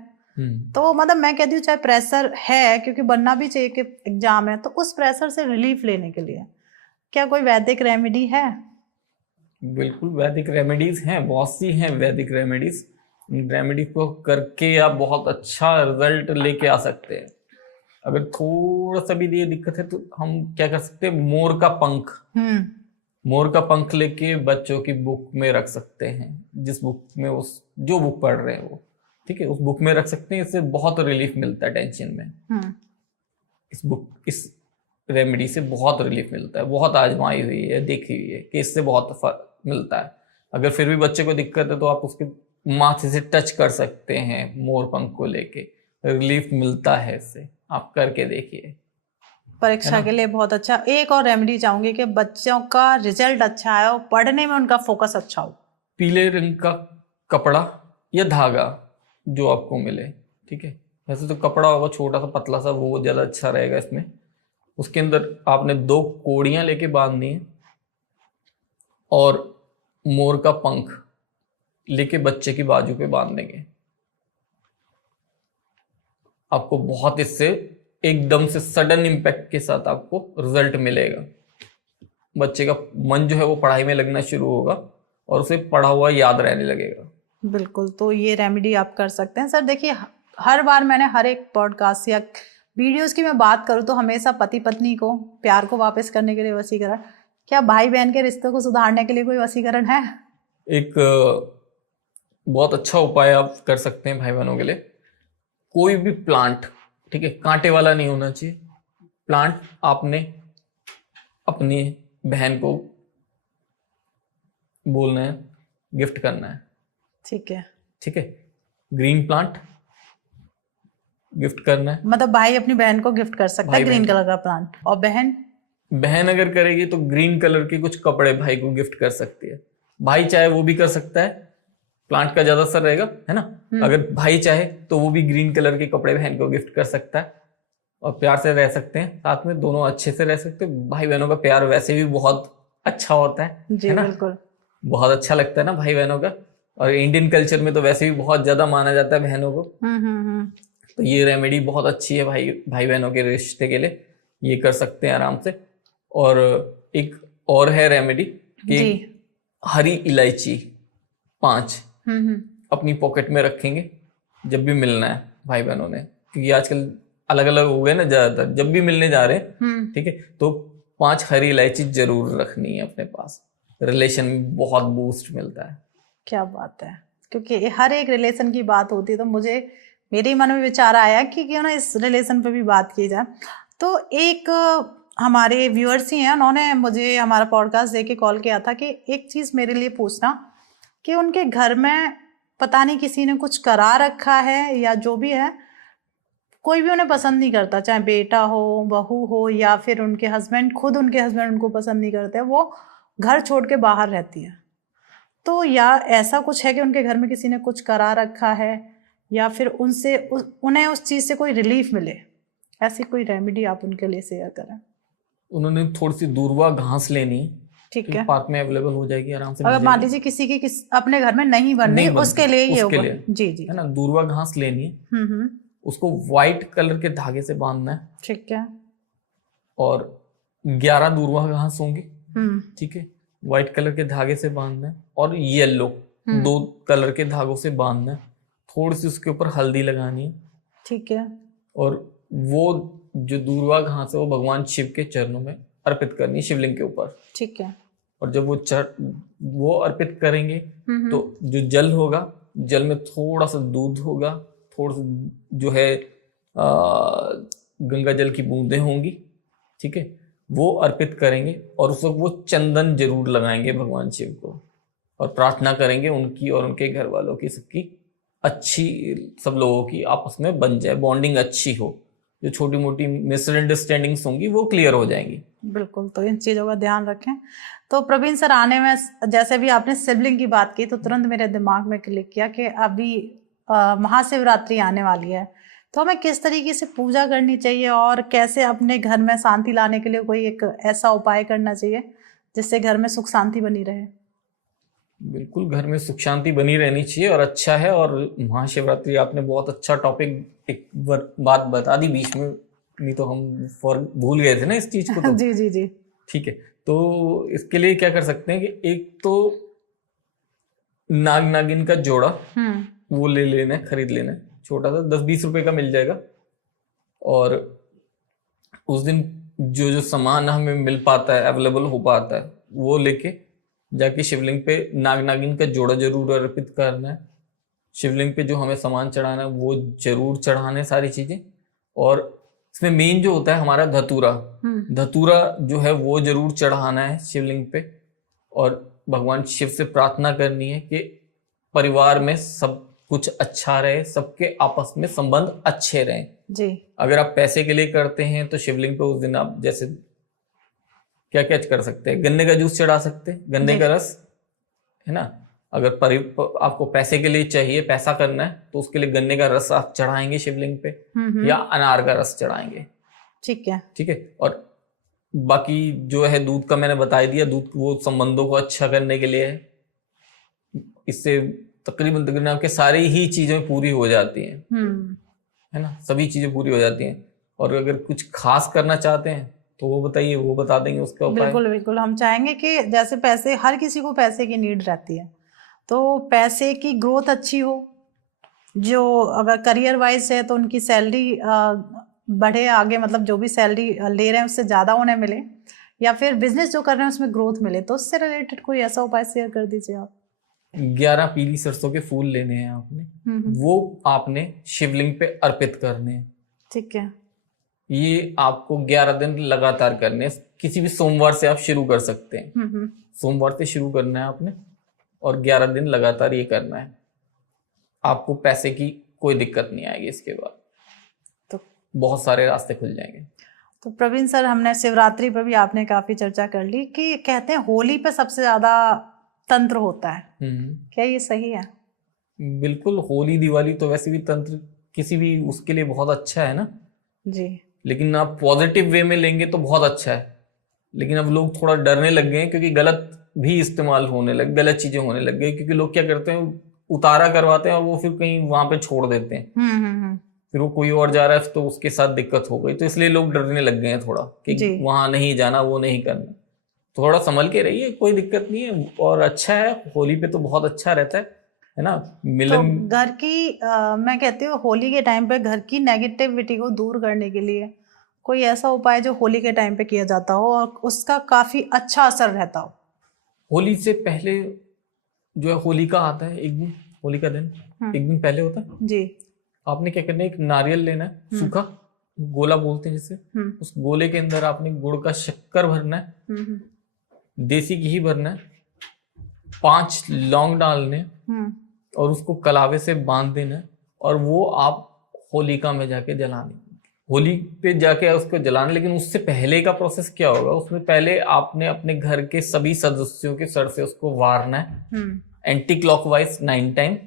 तो मतलब मैं कहती हूँ चाहे प्रेशर है, क्योंकि बनना भी चाहिए कि एग्जाम है, तो उस प्रेशर से रिलीफ लेने के लिए क्या कोई वैदिक रेमेडी है? बिल्कुल, वैदिक रेमेडीज हैं, बहुत सी हैं वैदिक रेमेडीज। रेमेडी को करके आप बहुत अच्छा रिजल्ट लेके आ सकते हैं। अगर थोड़ा सा भी ये दिक्कत है तो हम क्या कर सकते हैं, मोर का पंख लेके बच्चों की बुक में रख सकते हैं। जिस बुक में उस जो बुक पढ़ रहे हैं वो, ठीक है, उस बुक में रख सकते हैं। इससे बहुत रिलीफ मिलता है टेंशन में। इस रेमेडी से बहुत रिलीफ मिलता है। बहुत आजमाई हुई है, देखी हुई है कि इससे बहुत फर्क मिलता है। अगर फिर भी बच्चे को दिक्कत है तो आप उसके माथे से टच कर सकते हैं मोर पंख को लेके, रिलीफ मिलता है इससे। आप करके देखिए, परीक्षा के लिए बहुत अच्छा। एक और रेमेडी चाहूंगी कि बच्चों का रिजल्ट अच्छा आए और पढ़ने में उनका फोकस अच्छा हो। पीले रंग का कपड़ा या धागा जो आपको मिले, ठीक है। वैसे तो कपड़ा होगा छोटा सा पतला सा, वो ज्यादा अच्छा रहेगा इसमें। उसके अंदर आपने 2 कोड़ियां लेके बांधनी है और मोर का पंख लेके बच्चे की बाजू पे बांध देंगे। आपको बहुत इससे एकदम से सडन इम्पैक्ट के साथ आपको रिजल्ट मिलेगा। बच्चे का मन जो है वो पढ़ाई में लगना शुरू होगा और उसे पढ़ा हुआ याद रहने लगेगा। बिल्कुल, तो ये रेमेडी आप कर सकते हैं। सर देखिए, हर बार मैंने हर एक पॉडकास्ट या वीडियोस की मैं बात करूँ तो हमेशा पति पत्नी को प्यार को वापस करने के लिए वशीकरण, क्या भाई बहन के रिश्तों को सुधारने के लिए कोई वशीकरण है? एक बहुत अच्छा उपाय आप कर सकते हैं भाई बहनों के लिए। कोई भी प्लांट, ठीक है, कांटे वाला नहीं होना चाहिए। प्लांट आपने अपनी बहन को बोलना है, गिफ्ट करना है। ठीक है। ठीक है, ग्रीन प्लांट गिफ्ट करना है। मतलब भाई अपनी बहन को गिफ्ट कर सकता है भाई ग्रीन बहन कलर का प्लांट, और बहन बहन अगर करेगी तो ग्रीन कलर के कुछ कपड़े भाई को गिफ्ट कर सकती है। भाई चाहे वो भी कर सकता है, प्लांट का ज्यादा असर रहेगा, है ना। अगर भाई चाहे तो वो भी ग्रीन कलर के कपड़े बहन को गिफ्ट कर सकता है, और प्यार से रह सकते हैं साथ में, दोनों अच्छे से रह सकते हैं। भाई बहनों का प्यार वैसे भी बहुत अच्छा होता जी है ना। बिल्कुल। बहुत अच्छा लगता है ना भाई बहनों का, और इंडियन कल्चर में तो वैसे भी बहुत ज्यादा माना जाता है बहनों को। हम्म। तो ये रेमेडी बहुत अच्छी है भाई भाई बहनों के रिश्ते के लिए, ये कर सकते हैं आराम से। और एक और है रेमेडी कि जी। हरी इलायची 5 हम्म। अपनी पॉकेट में रखेंगे जब भी मिलना है भाई बहनों ने, क्योंकि आजकल अलग अलग हो गए ना ज्यादातर, जब भी मिलने जा रहे हैं ठीक है, तो 5 हरी इलायची जरूर रखनी है अपने पास। रिलेशन में बहुत बूस्ट मिलता है। क्या बात है, क्योंकि हर एक रिलेशन की बात होती है तो मुझे मेरे मन में विचार आया कि क्यों ना इस रिलेशन पे भी बात की जाए। तो एक हमारे व्यूअर्स ही हैं, उन्होंने मुझे हमारा पॉडकास्ट देख के कॉल किया था कि एक चीज़ मेरे लिए पूछना कि उनके घर में पता नहीं किसी ने कुछ करा रखा है या जो भी है, कोई भी उन्हें पसंद नहीं करता, चाहे बेटा हो बहू हो या फिर उनके हस्बैंड, खुद उनके हस्बैंड उनको पसंद नहीं करते, वो घर छोड़ के बाहर रहती है। तो या ऐसा कुछ है कि उनके घर में किसी ने कुछ करा रखा है, या फिर उन्हें उस चीज़ से कोई रिलीफ मिले, ऐसी कोई रेमेडी आप उनके लिए शेयर करें। उन्होंने थोड़ी सी दूर्वा घास लेनी, ठीक है। पार्क में अवेलेबल हो जाएगी आराम से, अगर मान लीजिए किसी की अपने घर में नहीं बन रही, उसके लिए ये उसके होगा। लिए जी जी है ना, दूर्वा घास लेनी है, हम्म। उसको व्हाइट कलर के धागे से बांधना है, ठीक है। और 11 दूर्वा घास होंगी, ठीक है, व्हाइट कलर के धागे से बांधना है, और येलो 2 कलर के धागों से बांधना है, थोड़ी सी उसके ऊपर हल्दी लगानी है, ठीक है। और वो जो दूर्वा घास है वो भगवान शिव के चरणों में अर्पित करनी है, शिवलिंग के ऊपर। ठीक है। और जब वो अर्पित करेंगे तो जो जल होगा, जल में थोड़ा सा दूध होगा, थोड़ा सा जो है गंगा जल की बूंदें होंगी, ठीक है, वो अर्पित करेंगे, और उस वक्त वो चंदन जरूर लगाएंगे भगवान शिव को, और प्रार्थना करेंगे उनकी और उनके घर वालों की, सबकी अच्छी, सब लोगों की आपस में बन जाए, बॉन्डिंग अच्छी हो, जो छोटी मोटी मिसअंडरस्टैंडिंग्स होंगी वो क्लियर हो जाएंगी। बिल्कुल, तो इन चीज़ों का ध्यान रखें। तो प्रवीण सर, आने में जैसे भी आपने सिबलिंग की बात की तो तुरंत मेरे दिमाग में क्लिक किया कि अभी महाशिवरात्रि आने वाली है, तो हमें किस तरीके से पूजा करनी चाहिए और कैसे अपने घर में शांति लाने के लिए कोई एक ऐसा उपाय करना चाहिए जिससे घर में सुख शांति बनी रहे। बिल्कुल, घर में सुख शांति बनी रहनी चाहिए, और अच्छा है। और महाशिवरात्रि आपने बहुत अच्छा टॉपिक, एक बात बता दी बीच में, नहीं तो हम भूल गए थे ना इस चीज को तो। जी जी जी। ठीक है, तो इसके लिए क्या कर सकते हैं कि एक तो नाग नागिन का जोड़ा वो ले लेना है, खरीद लेना है, छोटा सा 10-20 रुपए का मिल जाएगा। और उस दिन जो जो सामान हमें मिल पाता है, अवेलेबल हो पाता है, वो लेके जाके शिवलिंग पे नाग नागिन का जोड़ा जरूर अर्पित करना है। शिवलिंग पे जो हमें सामान चढ़ाना है वो जरूर चढ़ाना है, सारी चीजें। और इसमें मेन जो होता है हमारा धतूरा, धतूरा जो है वो जरूर चढ़ाना है शिवलिंग पे, और भगवान शिव से प्रार्थना करनी है कि परिवार में सब कुछ अच्छा रहे, सबके आपस में संबंध अच्छे रहें जी। अगर आप पैसे के लिए करते हैं तो शिवलिंग पे उस दिन आप जैसे क्या क्या कर सकते हैं, गन्ने का जूस चढ़ा सकते हैं, गन्ने का रस, है ना। अगर आपको पैसे के लिए चाहिए, पैसा करना है, तो उसके लिए गन्ने का रस आप चढ़ाएंगे शिवलिंग पे, या अनार का रस चढ़ाएंगे। ठीक है, ठीक है। और बाकी जो है दूध का मैंने बता दिया, दूध वो संबंधों को अच्छा करने के लिए है। इससे तकरीबन आपके सारी ही चीजें पूरी हो जाती हैं, है ना, सभी चीजें पूरी हो जाती हैं। और अगर कुछ खास करना चाहते हैं तो वो बताइए, वो बता देंगे उसका उपाय। बिल्कुल बिल्कुल, हम चाहेंगे कि जैसे पैसे, हर किसी को पैसे की नीड रहती है, तो पैसे की ग्रोथ अच्छी हो, जो अगर करियर वाइज है तो उनकी सैलरी बढ़े आगे, मतलब जो भी सैलरी ले रहे हैं उससे ज़्यादा उन्हें मिले, या फिर बिजनेस जो कर रहे हैं उसमें ग्रोथ मिले, तो उससे रिलेटेड कोई ऐसा उपाय शेयर कर दीजिए आप। 11 पीली सरसों के फूल लेने हैं आपने, वो आपने शिवलिंग पे अर्पित करने हैं। ठीक है, ये आपको 11 दिन लगातार करने हैं। किसी भी सोमवार से आप शुरू कर सकते हैं, सोमवार से शुरू करना है आपने, और 11 दिन लगातार ये करना है। आपको पैसे की कोई दिक्कत नहीं आएगी इसके बाद। बहुत सारे रास्ते खुल जाएंगे। तो प्रवीण सर, हमने शिवरात्रि पर भी आपने काफी चर्चा कर ली कि कहते हैं होली पे सबसे ज्यादा तंत्र होता है, क्या ये सही है? बिल्कुल, होली दिवाली तो वैसे भी तंत्र किसी भी उसके लिए बहुत अच्छा है ना जी। लेकिन आप पॉजिटिव वे में लेंगे तो बहुत अच्छा है। लेकिन अब लोग थोड़ा डरने लग गए हैं क्योंकि गलत भी इस्तेमाल होने लग, गलत चीजें होने लग गई, क्योंकि लोग क्या करते हैं, उतारा करवाते हैं और वो फिर कहीं वहां पे छोड़ देते हैं। फिर वो कोई और जा रहा है तो उसके साथ दिक्कत हो गई, तो इसलिए लोग डरने लग गए हैं थोड़ा कि जी। वहां नहीं जाना, वो नहीं करना। थोड़ा संभल के रहिए, कोई दिक्कत नहीं है और अच्छा है। होली पे तो बहुत अच्छा रहता है ना, मिलन। तो घर की मैं कहती हूँ होली के टाइम पे घर की नेगेटिविटी को दूर करने के लिए कोई ऐसा उपाय जो होली के टाइम पे किया जाता हो और उसका काफी अच्छा असर रहता हो? होली से पहले जो है होलिका आता है, एक दिन होली का दिन एक दिन पहले होता है जी। आपने क्या करना है, एक नारियल लेना है, सूखा गोला बोलते हैं जिसे। उस गोले के अंदर आपने गुड़ का शक्कर भरना है, देसी घी भरना है, 5 लौंग डालने और उसको कलावे से बांध देना है और वो आप होलिका में जाके जलाने, होली पे जाके उसको जलाना। लेकिन उससे पहले का प्रोसेस क्या होगा, उसमें पहले आपने अपने घर के सभी सदस्यों के सर से उसको वारना है एंटी क्लॉकवाइज 9 टाइम।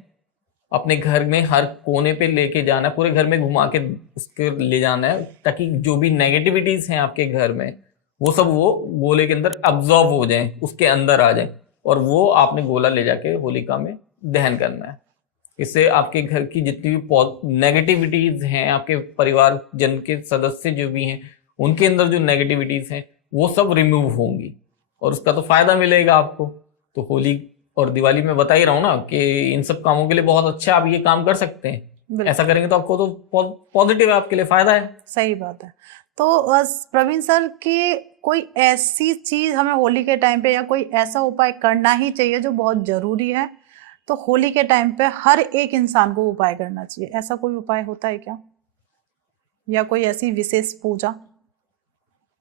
अपने घर में हर कोने पे लेके जाना है, पूरे घर में घुमा के उसके ले जाना है, ताकि जो भी नेगेटिविटीज हैं आपके घर में वो सब वो गोले के अंदर अब्जॉर्ब हो जाएं, उसके अंदर आ जाएं और वो आपने गोला ले जाके होलिका में दहन करना है। इससे आपके घर की जितनी भी नेगेटिविटीज हैं, आपके परिवार जन के सदस्य जो भी हैं उनके अंदर जो नेगेटिविटीज हैं वो सब रिमूव होंगी और उसका तो फायदा मिलेगा आपको। तो होली और दिवाली में बता ही रहा हूँ ना कि इन सब कामों के लिए बहुत अच्छा, आप ये काम कर सकते हैं। ऐसा करेंगे तो आपको तो पॉजिटिव है, आपके लिए फायदा है। सही बात है। तो प्रवीण सर की कोई ऐसी चीज हमें होली के टाइम पे या कोई ऐसा उपाय करना ही चाहिए जो बहुत जरूरी है, तो होली के टाइम पे हर एक इंसान को उपाय करना चाहिए, ऐसा कोई उपाय होता है क्या, या कोई ऐसी विशेष पूजा?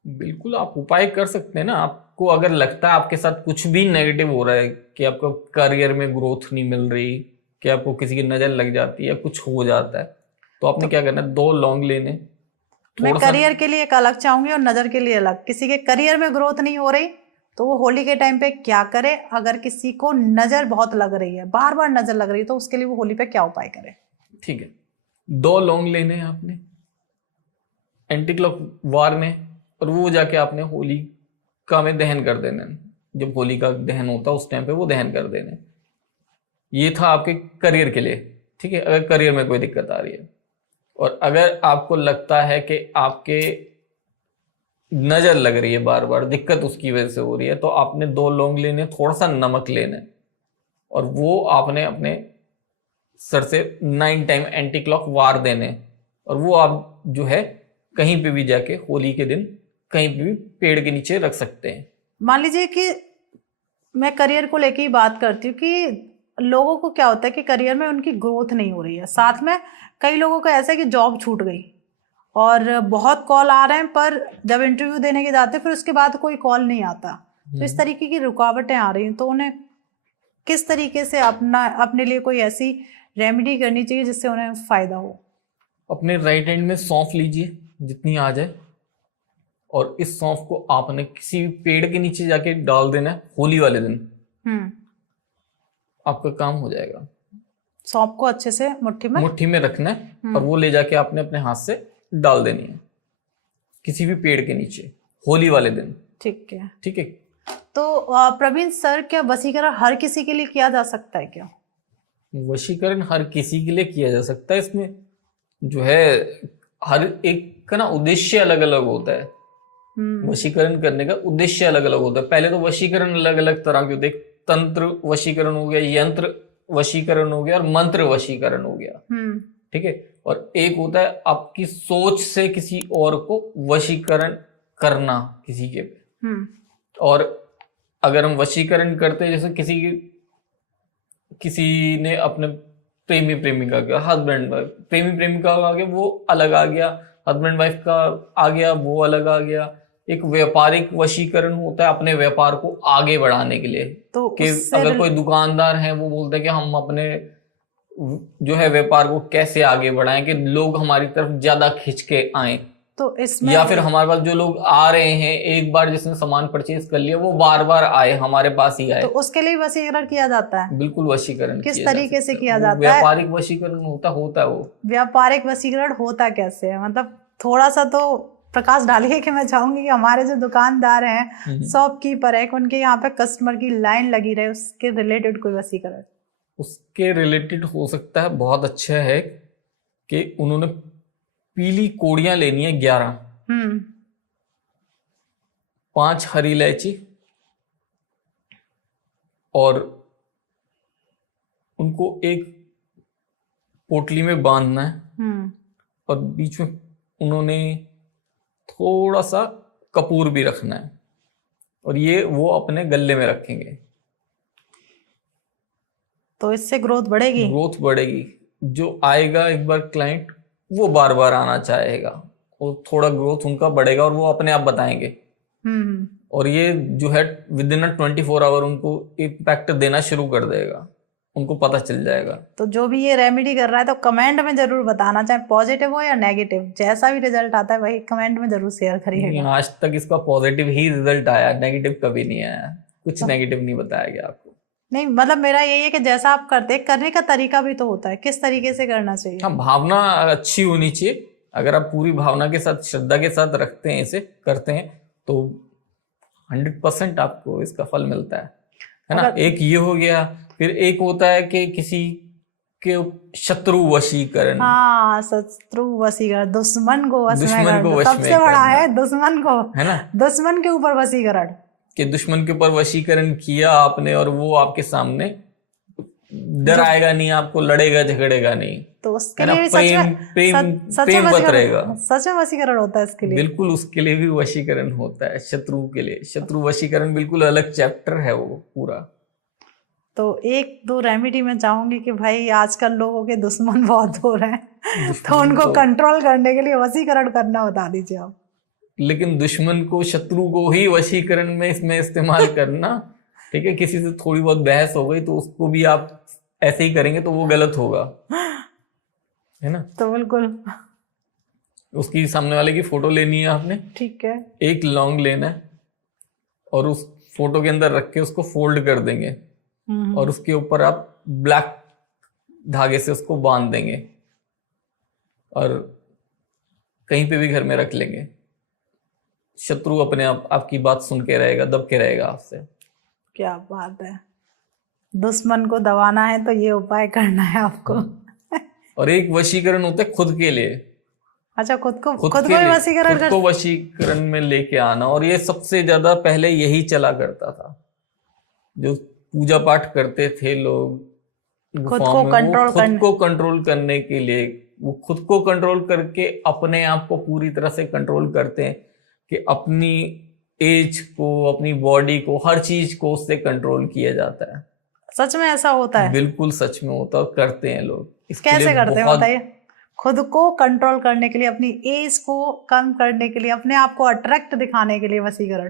बिल्कुल, आप उपाय कर सकते हैं ना। आपको अगर लगता है आपके साथ कुछ भी नेगेटिव हो रहा है, कि आपको करियर में ग्रोथ नहीं मिल रही, कि आपको किसी की नजर लग जाती है, कुछ हो जाता है, तो आपने क्या करना है, 2 लौंग लेने। मैं करियर के लिए एक अलग चाहूंगी और नजर के लिए अलग। किसी के करियर में ग्रोथ नहीं हो रही तो वो होली के टाइम पे क्या करे? अगर किसी को नजर बहुत लग रही है, बार बार नजर लग रही है, तो उसके लिए वो होली पे क्या उपाय करे? ठीक है, 2 लौंग लेने हैं आपने, एंटी क्लॉक वारने, और वो जाके आपने होलिका में दहन कर देना। जब होली का दहन होता है उस टाइम पे वो दहन कर देने। ये था आपके करियर के लिए, ठीक है, अगर करियर में कोई दिक्कत आ रही है। और अगर आपको लगता है कि आपके नजर लग रही है बार बार, दिक्कत उसकी वजह से हो रही है, तो आपने 2 लौंग लेने, थोड़ा सा नमक लेना और वो आपने अपने सर से 9 टाइम एंटी क्लॉक वार देने। और वो आप जो है कहीं पे भी जाके होली के दिन कहीं पे भी पेड़ के नीचे रख सकते हैं। मान लीजिए कि मैं करियर को लेके ही बात करती हूँ कि लोगों को क्या होता है कि करियर में उनकी ग्रोथ नहीं हो रही है, साथ में कई लोगों का ऐसा है कि जॉब छूट गई और बहुत कॉल आ रहे हैं, पर जब इंटरव्यू देने के जाते हैं फिर उसके बाद कोई कॉल नहीं आता। तो इस तरीके की रुकावटें आ रही हैं, तो उन्हें किस तरीके से अपने लिए कोई ऐसी रेमेडी करनी चाहिए जिससे उन्हें फायदा हो? अपने राइट हैंड में सौंफ लीजिए जितनी आ जाए, और इस सौंफ को आपने किसी भी पेड़ के नीचे जाके डाल देना है होली वाले दिन। आपका काम हो जाएगा। सौंफ को अच्छे से मुट्ठी में रखना है और वो ले जाके आपने अपने हाथ से डाल देनी है किसी भी पेड़ के नीचे होली वाले दिन। ठीक है, ठीक है। तो प्रवीण सर, क्या वशीकरण हर किसी के लिए किया जा सकता है क्या? वशीकरण हर किसी के लिए किया जा सकता है। इसमें जो है हर एक का ना उद्देश्य अलग अलग होता है। वशीकरण करने का उद्देश्य अलग अलग होता है। पहले तो वशीकरण अलग अलग तरह के होते हैं। तंत्र वशीकरण हो गया, यंत्र वशीकरण हो गया और मंत्र वशीकरण हो गया। ठीक है। और एक होता है आपकी सोच से किसी और को वशीकरण करना किसी के पे। और अगर हम वशीकरण करते हैं, जैसे किसी ने अपने प्रेमी प्रेमिका का, हस्बैंड वाइफ, प्रेमी प्रेमिका का आ गया वो अलग आ गया, हस्बैंड वाइफ का आ गया वो अलग आ गया। एक व्यापारिक वशीकरण होता है अपने व्यापार को आगे बढ़ाने के लिए। तो कि अगर कोई दुकानदार है वो बोलते हैं कि हम अपने जो है व्यापार को कैसे आगे बढ़ाएं कि लोग हमारी तरफ ज्यादा खिंच के आए, तो इसमें या फिर हमारे पास जो लोग आ रहे हैं, एक बार जिसने सामान परचेज कर लिया वो बार बार आए, हमारे पास ही आए। तो उसके लिए वशीकरण किया जाता है। बिल्कुल वशीकरण किस किया जा तरीके से सकता है। किया वो जाता है? व्यापारिक वशीकरण होता है वो। व्यापारिक वशीकरण होता कैसे है, मतलब थोड़ा सा तो प्रकाश डालिए कि मैं चाहूंगी कि हमारे जो दुकानदार हैं, शॉपकीपर है, उनके यहाँ पे कस्टमर की लाइन लगी रहे, उसके रिलेटेड कोई वशीकरण। उसके रिलेटेड हो सकता है। बहुत अच्छा है कि उन्होंने पीली कोड़ियां लेनी है 11, 5 हरी इलायची, और उनको एक पोटली में बांधना है, और बीच में उन्होंने थोड़ा सा कपूर भी रखना है, और ये वो अपने गले में रखेंगे। तो इससे ग्रोथ बढ़ेगी। ग्रोथ बढ़ेगी। जो आएगा एक बार क्लाइंट, वो बार बार आना चाहेगा, और थोड़ा ग्रोथ उनका बढ़ेगा, और वो अपने आप बताएंगे। और ये जो है विद इन 24 आवर उनको इम्पैक्ट देना शुरू कर देगा, उनको पता चल जाएगा। तो जो भी ये रेमेडी कर रहा है तो कमेंट में जरूर बताना, चाहे पॉजिटिव हो या नेगेटिव, जैसा भी रिजल्ट आता है वही कमेंट में जरूर शेयर करिएगा। आज तक इसका पॉजिटिव ही रिजल्ट आया, नेगेटिव कभी नहीं आया, कुछ नेगेटिव नहीं बताया गया आपको। नहीं, मतलब मेरा यही है कि जैसा आप करते, करने का तरीका भी तो होता है, किस तरीके से करना चाहिए। हाँ, भावना अच्छी होनी चाहिए। अगर आप पूरी भावना के साथ, श्रद्धा के साथ रखते हैं, इसे करते हैं, तो 100% आपको इसका फल मिलता है ना। एक ये हो गया। फिर एक होता है कि किसी के शत्रु वशीकरण। हाँ, शत्रु वशीकरण, दुश्मन को वश में करना, सबसे बड़ा है दुश्मन को, है ना, दुश्मन के ऊपर वशीकरण। कि दुश्मन के ऊपर वशीकरण किया आपने, और वो आपके सामने डराएगा नहीं आपको, लड़ेगा झगड़ेगा नहीं, तो उसके लिए प्रेम रहेगा। सच में वशीकरण होता है इसके लिए। बिल्कुल, उसके लिए भी वशीकरण होता है। शत्रु के लिए शत्रु वशीकरण बिल्कुल अलग चैप्टर है वो पूरा। तो एक दो रेमेडी मैं चाहूंगी कि भाई आजकल लोगों के दुश्मन बहुत हो रहे हैं, तो उनको कंट्रोल करने के लिए वशीकरण करना बता दीजिए आप। लेकिन दुश्मन को, शत्रु को ही वशीकरण में इसमें इस्तेमाल करना, ठीक है। किसी से थोड़ी बहुत बहस हो गई तो उसको भी आप ऐसे ही करेंगे तो वो गलत होगा, है ना। तो बिल्कुल उसकी सामने वाले की फोटो लेनी है आपने, ठीक है, एक लौंग लेना है, और उस फोटो के अंदर रख के उसको फोल्ड कर देंगे, और उसके ऊपर आप ब्लैक धागे से उसको बांध देंगे, और कहीं पे भी घर में रख लेंगे। शत्रु अपने आप आपकी बात सुन के रहेगा, दब के रहेगा आपसे। क्या बात है। दुश्मन को दबाना है तो ये उपाय करना है आपको। और एक वशीकरण होता है खुद के लिए। अच्छा, खुद को वशीकरण, खुद को वशीकरण में लेके आना। और ये सबसे ज्यादा पहले यही चला करता था। जो पूजा पाठ करते थे लोग, खुद को कंट्रोल करने के लिए, वो खुद को कंट्रोल करके अपने आप को पूरी तरह से कंट्रोल करते हैं कि अपनी एज को, अपनी बॉडी को, हर चीज को उससे कंट्रोल किया जाता है। सच में ऐसा होता है? बिल्कुल सच में होता है, करते हैं लोग। कैसे करते हैं बताइए? खुद को कंट्रोल करने के लिए, अपनी एज को कम करने के लिए, अपने आप को अट्रैक्ट दिखाने के लिए वशीकरण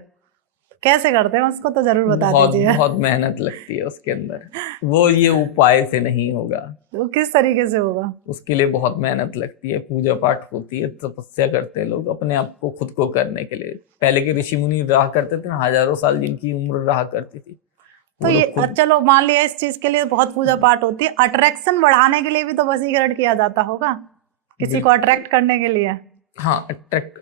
कैसे करते हैं, उसको तो जरूर बता दीजिए। बहुत मेहनत लगती है उसके अंदर, वो ये उपाय से नहीं होगा। वो किस तरीके से होगा? उसके लिए बहुत मेहनत लगती है, पूजा पाठ होती है, तपस्या करते हैं लोग अपने आप को खुद को करने के लिए। पहले के ऋषि मुनि रहा करते थे ना, हजारों साल जिनकी उम्र रहा करती थी। तो ये चलो मान लिया इस चीज के लिए बहुत पूजा पाठ होती है, अट्रैक्शन बढ़ाने के लिए भी तो वशीकरण किया जाता होगा, किसी को अट्रैक्ट करने के लिए। हाँ, अट्रैक्ट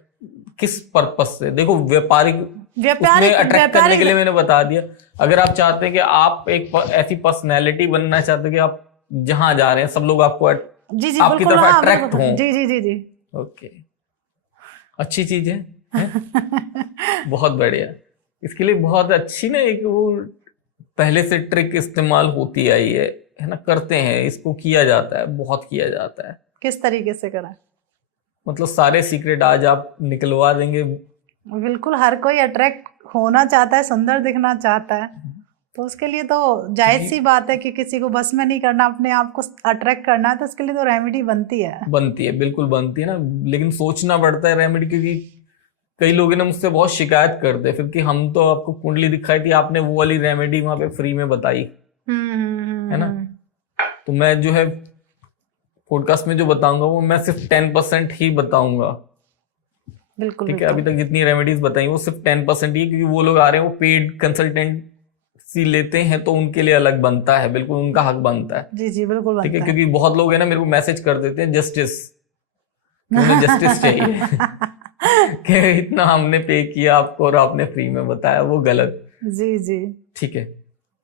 किस पर्पस से? देखो, व्यापारिक अट्रैक्ट करने के लिए मैंने बता दिया। अगर आप चाहते हैं कि आप एक ऐसी पर्सनैलिटी बनना चाहते हैं कि आप जहां जा रहे हैं सब लोग आपको आपकी तरफ अट्रैक्ट हों। जी जी जी जी, ओके, अच्छी चीज है। बहुत बढ़िया। इसके लिए बहुत अच्छी ना एक वो पहले से ट्रिक इस्तेमाल होती आई है ना, करते हैं इसको, किया जाता है, बहुत किया जाता है। किस तरीके से करा? मतलब सारे सीक्रेट आज आप निकलवा देंगे। बिल्कुल, हर कोई अट्रैक्ट होना चाहता है, सुंदर दिखना चाहता है, तो उसके लिए तो जायज सी बात है कि किसी को बस में नहीं करना, अपने आप को अट्रैक्ट करना है, तो उसके लिए तो रेमेडी बनती है, बिल्कुल बनती है ना। लेकिन सोचना पड़ता है रेमेडी, क्योंकि कई लोग ना मुझसे बहुत शिकायत करते हैं फिर कि हम तो आपको कुंडली दिखाई थी, आपने वो वाली रेमेडी वहां पे फ्री में बताई, है ना। तो मैं जो है पॉडकास्ट में जो बताऊंगा वो मैं सिर्फ 10% ही बताऊंगा। बिल्कुल ठीक है, अभी तक जितनी रेमेडीज बताई वो सिर्फ 10% ही, क्योंकि वो लोग आ रहे हैं वो पेड कंसल्टेंसी लेते हैं तो उनके लिए अलग बनता है, बिल्कुल उनका हक बनता है। जी जी बिल्कुल ठीक है, बनता है। क्योंकि बहुत लोग है ना मेरे को मैसेज कर देते हैं जस्टिस, उन्हें जस्टिस चाहिए कि इतना हमने पे किया आपको और आपने फ्री में बताया, वो गलत। जी जी। ठीक है,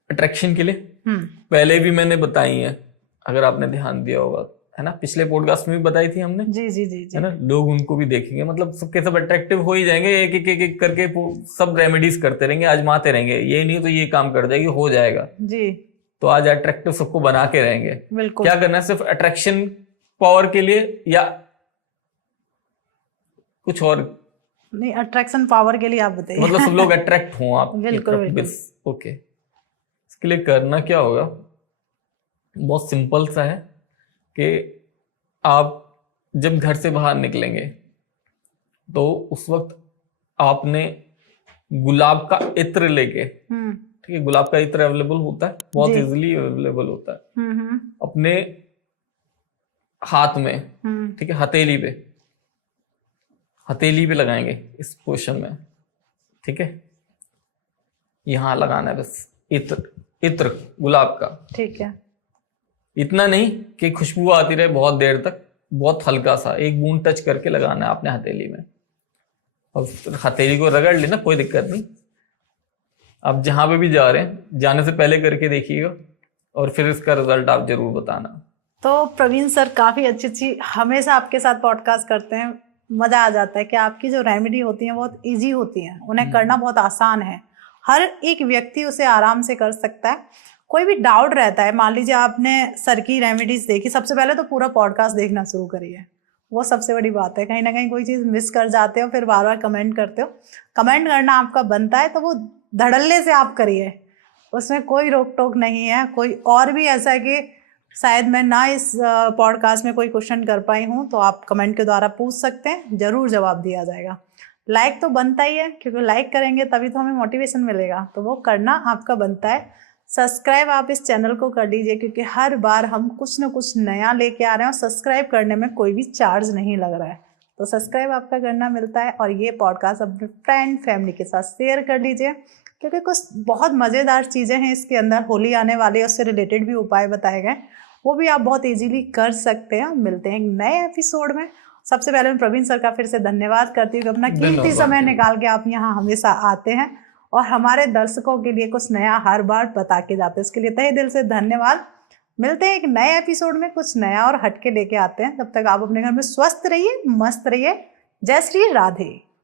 अट्रैक्शन के लिए पहले भी मैंने बताई है, अगर आपने ध्यान दिया होगा, है ना, पिछले पॉडकास्ट में भी बताई थी हमने। जी जी जी जी। है ना, लोग उनको भी देखेंगे, मतलब सबके सब अट्रैक्टिव हो ही जाएंगे, एक एक एक एक करके सब रेमेडीज करते रहेंगे, आजमाते रहेंगे, ये नहीं तो ये काम कर जाएगी, हो जाएगा जी। तो आज अट्रैक्टिव सबको बना के रहेंगे। बिल्कुल। क्या करना है, सिर्फ अट्रैक्शन पावर के लिए या कुछ और? नहीं, अट्रैक्शन पावर के लिए आप बताइए। मतलब सब लोग अट्रैक्ट हों आप बिल्कुल बिल्कुल। ओके, इसके लिए करना क्या होगा, बहुत सिंपल सा है कि आप जब घर से बाहर निकलेंगे तो उस वक्त आपने गुलाब का इत्र लेके, ठीक है, गुलाब का इत्र अवेलेबल होता है, बहुत जी। इजीली अवेलेबल होता है, अपने हाथ में, ठीक है, हथेली पे लगाएंगे इस पोजीशन में, ठीक है, यहां लगाना है बस इत्र गुलाब का। ठीक है। इतना नहीं कि खुशबू आती रहे बहुत देर तक, बहुत हल्का सा एक बूंद टच करके लगाना है आपने हथेली में, और हथेली को रगड़ लेना, कोई दिक्कत नहीं। आप जहां पे भी जा रहे हैं जाने से पहले करके देखिएगा और फिर इसका रिजल्ट आप जरूर बताना। तो प्रवीण सर काफी अच्छी हमेशा आपके साथ पॉडकास्ट करते हैं, मजा आ जाता है कि आपकी जो रेमेडी होती है बहुत इजी होती है, उन्हें करना बहुत आसान है, हर एक व्यक्ति उसे आराम से कर सकता है। कोई भी डाउट रहता है, मान लीजिए आपने सर की रेमेडीज देखी, सबसे पहले तो पूरा पॉडकास्ट देखना शुरू करिए, वो सबसे बड़ी बात है। कहीं ना कहीं कोई चीज़ मिस कर जाते हो फिर बार बार कमेंट करते हो, कमेंट करना आपका बनता है तो वो धड़ल्ले से आप करिए, उसमें कोई रोक टोक नहीं है। कोई और भी ऐसा है कि शायद मैं ना इस पॉडकास्ट में कोई क्वेश्चन कर पाई हूँ तो आप कमेंट के द्वारा पूछ सकते हैं, ज़रूर जवाब दिया जाएगा। लाइक तो बनता ही है, क्योंकि लाइक करेंगे तभी तो हमें मोटिवेशन मिलेगा, तो वो करना आपका बनता है। सब्सक्राइब आप इस चैनल को कर दीजिए, क्योंकि हर बार हम कुछ ना कुछ नया लेके आ रहे हैं और सब्सक्राइब करने में कोई भी चार्ज नहीं लग रहा है, तो सब्सक्राइब आपका करना मिलता है। और ये पॉडकास्ट अपने फ्रेंड फैमिली के साथ शेयर कर लीजिए, क्योंकि कुछ बहुत मज़ेदार चीज़ें हैं इसके अंदर, होली आने वाली है उससे रिलेटेड भी उपाय बताए गए, वो भी आप बहुत इजीली कर सकते हैं। मिलते हैं एक नए एपिसोड में। सबसे पहले मैं प्रवीण सर का फिर से धन्यवाद करती हूँ कि अपना कीमती समय निकाल के आप यहाँ हमेशा आते हैं और हमारे दर्शकों के लिए कुछ नया हर बार बता के जाते हैं, इसके लिए तहे दिल से धन्यवाद। मिलते हैं एक नए एपिसोड में, कुछ नया और हटके लेके आते हैं। तब तक आप अपने घर में स्वस्थ रहिए, मस्त रहिए। जय श्री राधे।